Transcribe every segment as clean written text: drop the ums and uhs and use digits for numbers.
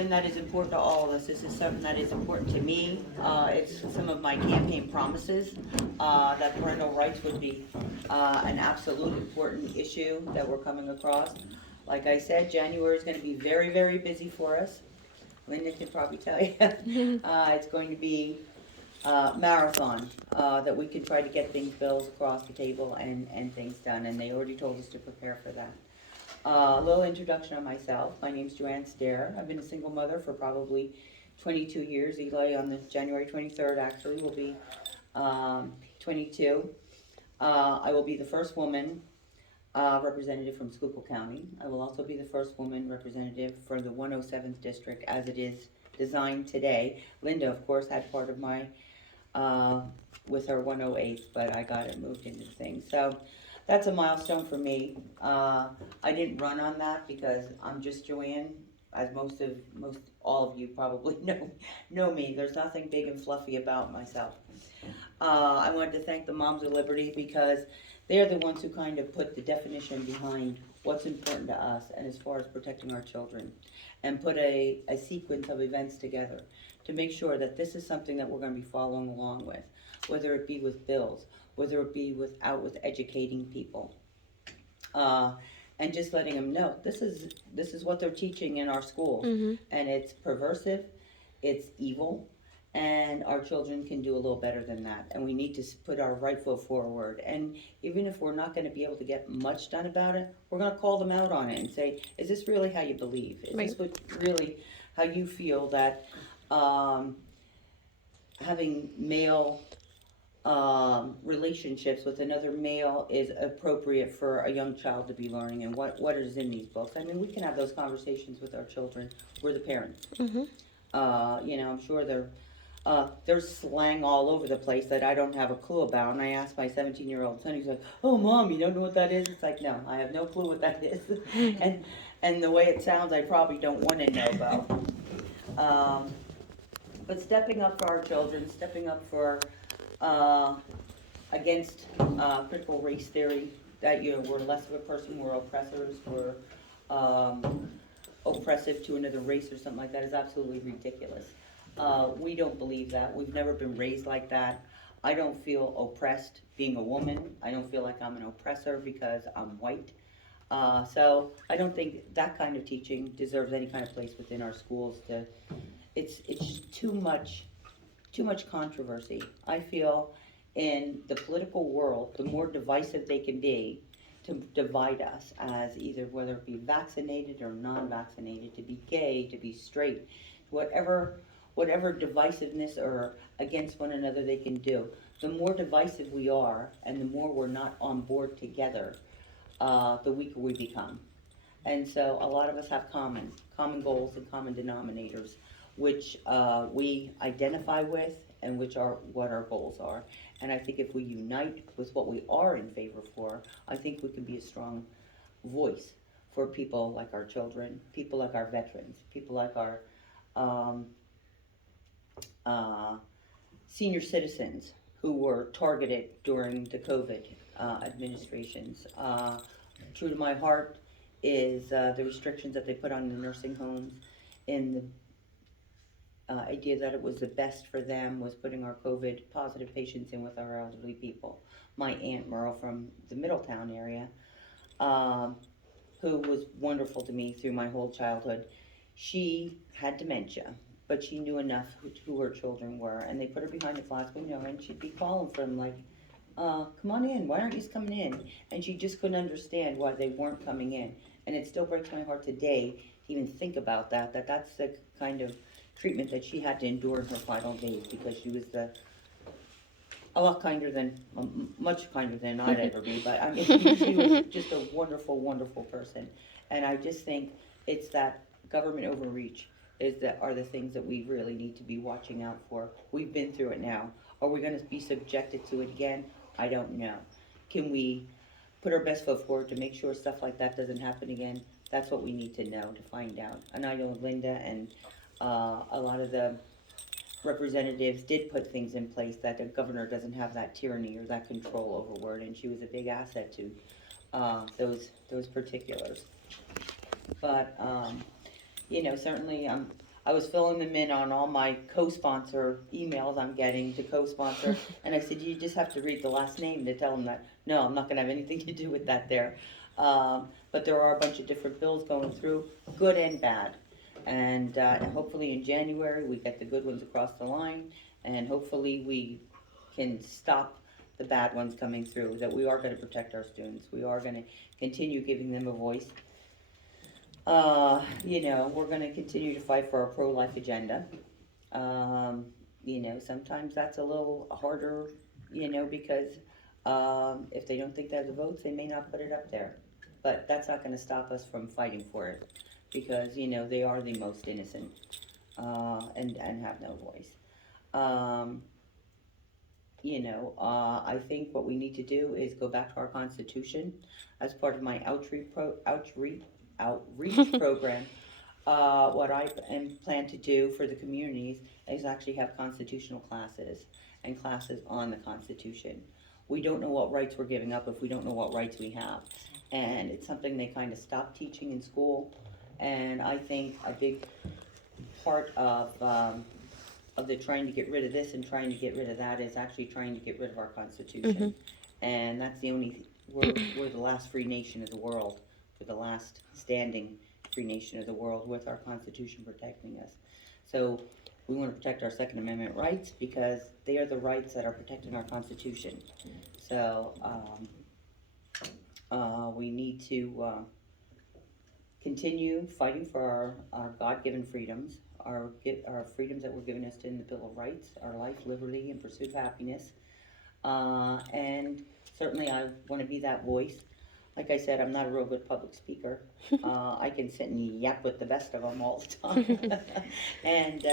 And that is important to all of us. This is something that is important to me. It's some of my campaign promises, that parental rights would be, an absolute important issue that we're coming across. Like I said, January is gonna be very, very busy for us. Linda can probably tell you. It's going to be marathon, that we can try to get things, bills across the table and things done, and they already told us to prepare for that. A little introduction on myself. My name's Joanne Stehr. I've been a single mother for probably 22 years. Eli on the January 23rd actually will be 22. I will be the first woman representative from Schuylkill County. I will also be the first woman representative for the 107th district as it is designed today. Linda, of course, had part of my with her 108th, but I got it moved into the thing. So that's a milestone for me. I didn't run on that because I'm just Joanne, as most all of you probably know me. There's nothing big and fluffy about myself. I wanted to thank the Moms of Liberty because they're the ones who kind of put the definition behind what's important to us and as far as protecting our children, and put a sequence of events together to make sure that this is something that we're going to be following along with, whether it be with bills, whether it be with educating people, and just letting them know this is what they're teaching in our schools, and it's perversive, it's evil, and our children can do a little better than that, and we need to put our right foot forward. And even if we're not going to be able to get much done about it, we're going to call them out on it and say, is this really how you believe? Is this what really how you feel that having male relationships with another male is appropriate for a young child to be learning, and what is in these books? I mean, we can have those conversations with our children. We're the parents. I'm sure there's slang all over the place that I don't have a clue about. And I asked my 17-year-old son, he's like, "Oh, Mom, you don't know what that is?" It's like, no, I have no clue what that is. and the way it sounds, I probably don't want to know about. But stepping up for our children, stepping up for against critical race theory, that we're less of a person, we're oppressors, we're oppressive to another race or something like that is absolutely ridiculous. We don't believe that. We've never been raised like that. I don't feel oppressed being a woman. I don't feel like I'm an oppressor because I'm white. So I don't think that kind of teaching deserves any kind of place within our schools. It's too much controversy. I feel in the political world, the more divisive they can be to divide us as either whether it be vaccinated or non-vaccinated, to be gay, to be straight, whatever divisiveness or against one another they can do. The more divisive we are and the more we're not on board together, the weaker we become. And so a lot of us have common goals and common denominators, which we identify with and which are what our goals are. And I think if we unite with what we are in favor for, I think we can be a strong voice for people like our children, people like our veterans, people like our senior citizens who were targeted during the COVID administrations. True to my heart is the restrictions that they put on the nursing homes, and the idea that it was the best for them was putting our COVID positive patients in with our elderly people. My Aunt Merle from the Middletown area, who was wonderful to me through my whole childhood, she had dementia, but she knew enough who her children were, and they put her behind a glass window, and she'd be calling for them like, come on in, why aren't you coming in? And she just couldn't understand why they weren't coming in. And it still breaks my heart today to even think about that's the kind of treatment that she had to endure in her final days, because she was a lot kinder than, much kinder than I'd ever be, but I mean, she was just a wonderful, wonderful person. And I just think it's that government overreach are the things that we really need to be watching out for. We've been through it now. Are we going to be subjected to it again? I don't know. Can we put our best foot forward to make sure stuff like that doesn't happen again? That's what we need to know to find out. And I know Linda and a lot of the representatives did put things in place that the governor doesn't have that tyranny or that control over it, and she was a big asset to those particulars. But certainly I was filling them in on all my co-sponsor emails I'm getting to co-sponsor, and I said, you just have to read the last name to tell them that, no, I'm not gonna have anything to do with that there. But there are a bunch of different bills going through, good and bad. And hopefully in January, we get the good ones across the line, and hopefully we can stop the bad ones coming through, that we are gonna protect our students, we are gonna continue giving them a voice. We're gonna continue to fight for our pro-life agenda. Um, sometimes that's a little harder, because, if they don't think they have the votes, they may not put it up there. But that's not gonna stop us from fighting for it, because, they are the most innocent, and have no voice. Um, I think what we need to do is go back to our constitution as part of my outreach program. What I am plan to do for the communities is actually have constitutional classes and classes on the Constitution. We don't know what rights we're giving up if we don't know what rights we have. And it's something they kind of stopped teaching in school. And I think a big part of the trying to get rid of this and trying to get rid of that is actually trying to get rid of our Constitution. And that's the only, we're the last free nation of the world. We're the last standing free nation of the world with our Constitution protecting us. So we want to protect our Second Amendment rights because they are the rights that are protecting our Constitution. So we need to continue fighting for our God-given freedoms, our freedoms that were given us in the Bill of Rights, our life, liberty, and pursuit of happiness. And certainly I want to be that voice. Like I said, I'm not a real good public speaker. I can sit and yap with the best of them all the time. And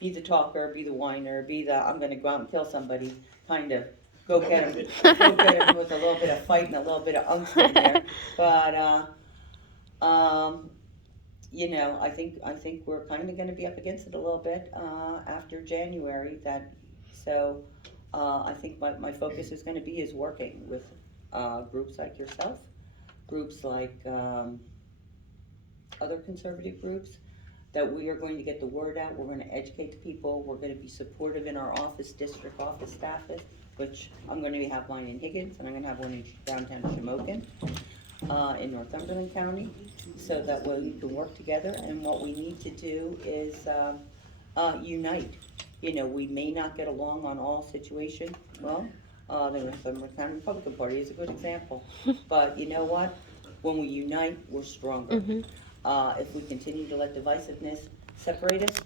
be the talker, be the whiner, be the I'm going to go out and kill somebody, kind of go get them with a little bit of fight and a little bit of angst in there. But I think we're kind of going to be up against it a little bit after January. I think my focus is going to be is working with groups like yourself, groups like other conservative groups, that we are going to get the word out. We're going to educate the people. We're going to be supportive in our district office staff, which I'm going to have mine in Higgins, and I'm going to have one in downtown Shamokin. In Northumberland County, so that way we can work together. And what we need to do is unite. We may not get along on all situations. Well, the Northumberland County Republican Party is a good example. But you know what? When we unite, we're stronger. If we continue to let divisiveness separate us,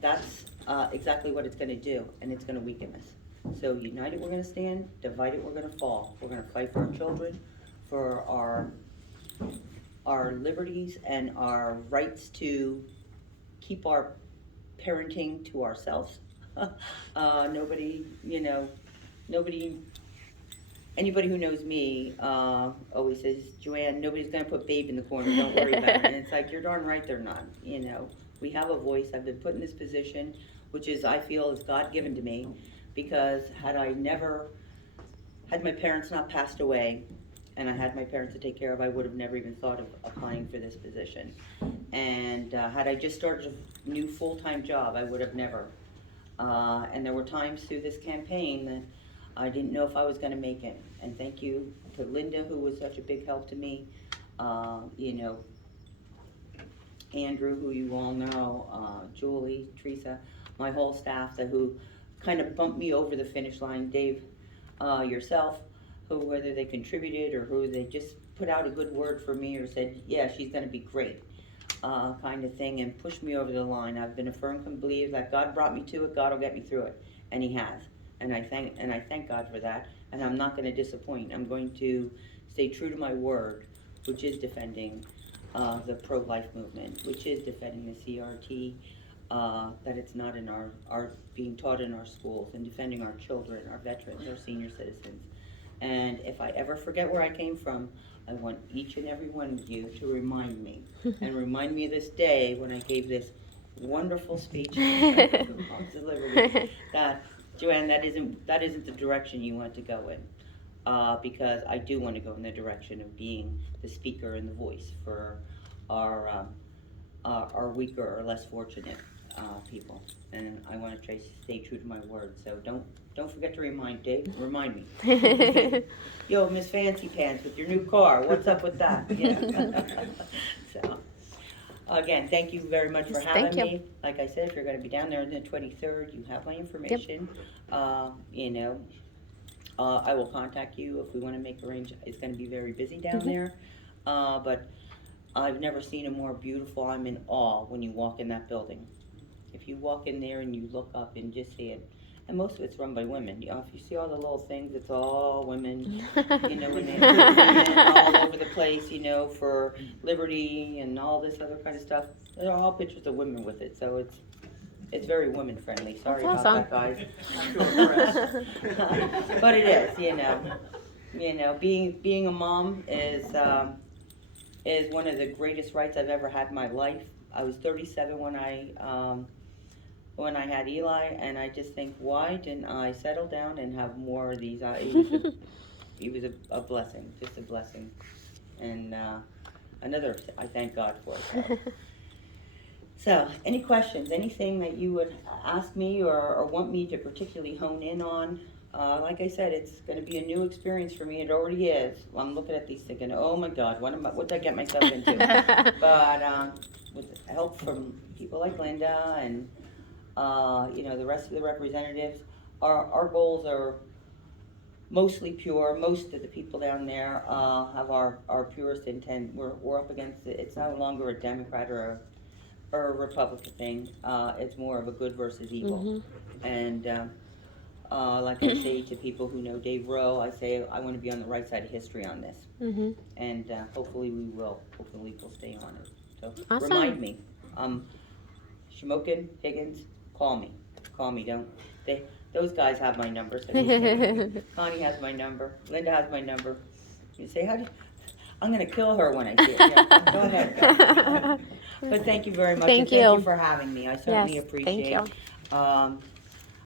that's exactly what it's going to do, and it's going to weaken us. So united, we're going to stand. Divided, we're going to fall. We're going to fight for our children, for our liberties and our rights to keep our parenting to ourselves. Anybody who knows me always says, Joanne, nobody's gonna put babe in the corner, don't worry about it. And it's like, you're darn right they're not. We have a voice. I've been put in this position, which I feel is God-given to me, because had my parents not passed away, and I had my parents to take care of, I would have never even thought of applying for this position. And had I just started a new full-time job, I would have never. And there were times through this campaign that I didn't know if I was going to make it. And thank you to Linda, who was such a big help to me. Andrew, who you all know, Julie, Teresa, my whole staff, who kind of bumped me over the finish line. Dave, yourself, who, whether they contributed or who they just put out a good word for me or said, yeah, she's going to be great, kind of thing, and pushed me over the line. I've been a firm believer that God brought me to it, God will get me through it, and He has. And I thank God for that, and I'm not going to disappoint. I'm going to stay true to my word, which is defending the pro-life movement, which is defending the CRT, that it's not in our being taught in our schools, and defending our children, our veterans, our senior citizens. And if I ever forget where I came from, I want each and every one of you to remind me, and remind me of this day when I gave this wonderful speech at the Moms of Liberty, that, Joanne, that isn't the direction you want to go in, because I do want to go in the direction of being the speaker and the voice for our are weaker or less fortunate people. And I want to try to stay true to my word. So don't forget to remind me. Yo, Miss Fancy Pants with your new car. What's up with that? So again, thank you very much for Yes, having thank you. me. Like I said, if you're going to be down there on the 23rd, you have my information. You know, I will contact you if we want to make arrangements. It's going to be very busy down there, but I've never seen a more beautiful. I'm in awe when you walk in that building. If you walk in there and you look up and just see it, and most of it's run by women. You know, if you see all the little things, it's all women. You know, and women all over the place. You know, for liberty and all this other kind of stuff. They're all pictures of women with it, so it's very women friendly. Sorry That's about awesome. that, guys. But it is, you know. You know, being a mom is one of the greatest rights I've ever had in my life. I was 37 when I had Eli, and I just think, why didn't I settle down and have more of these? He was a blessing, just a blessing, and another. I thank God for it. So, any questions, anything that you would ask me or want me to particularly hone in on? Like I said, it's going to be a new experience for me. It already is. I'm looking at these thinking, oh my God, what did I get myself into? But with help from people like Linda and you know, the rest of the representatives, our goals are mostly pure. Most of the people down there have our purest intent. We're up against it. It's no longer a Democrat or a Republican thing. It's more of a good versus evil. And like I say to people who know Dave Rowe, I say I want to be on the right side of history on this. And hopefully we will. Hopefully we'll stay on it. So Awesome. remind me. Shamokin, Higgins, call me. Call me. Those guys have my number. So Connie has my number. Linda has my number. You say, I'm going to kill her when I see it. Yeah, go ahead. Go. But thank you very much. Thank and thank you. you for having me. I certainly Yes, appreciate thank you.